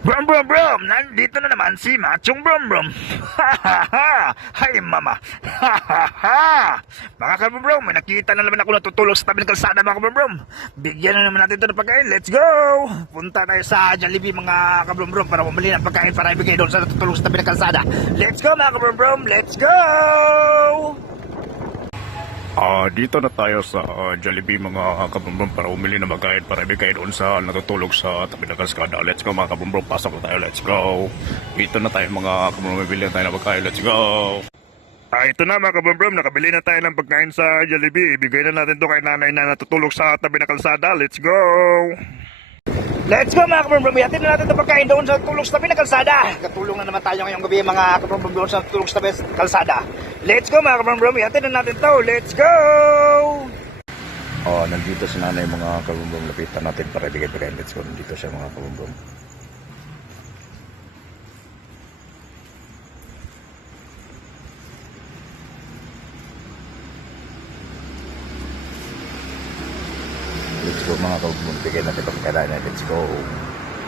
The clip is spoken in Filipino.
Brum brum brum! Nandito na naman si Machong Brum Brum! Ha ha ha! Hay mama! Ha ha ha! Mga kabrum brum, may nakita na naman ako natutulog sa tabi ng kalsada mga kabrum brum! Bigyan na naman natin ito ng pagkain, let's go! Punta tayo sa Jollibee mga kabrum brum para bumili ng pagkain para ibigay doon sa natutulog sa tabi ng kalsada. Let's go mga kabrum brum, let's go! Dito na tayo sa Jollibee mga kabumbong para umili ng pagkain para ibigay doon sa natutulog sa tabi ng kalsada. Let's go mga kabumbong, pasok na tayo, let's go. Dito na tayo mga kabumbong, bibili na tayo ng pagkain, let's go. Ito na mga kabrum brum, nakabili na tayo ng pagkain sa Jollibee. Ibigay na natin to kay nanay na natutulog sa tabi ng kalsada. Let's go! Let's go mga kabrum brum, ihatid na natin ito pagkain doon sa tulog sa tabi ng kalsada. Katulong na naman tayo ngayong gabi mga kabrum brum doon sa tulog sa tabi ng kalsada. Let's go mga kabrum brum, ihatid na natin to. Let's go! Nandito si nanay mga kabumbong, lapitan natin para ibigay pagkain, let's go. Nandito siya mga kabumbong. Let's go mga kabumbong, bigyan natin pagkain, let's go.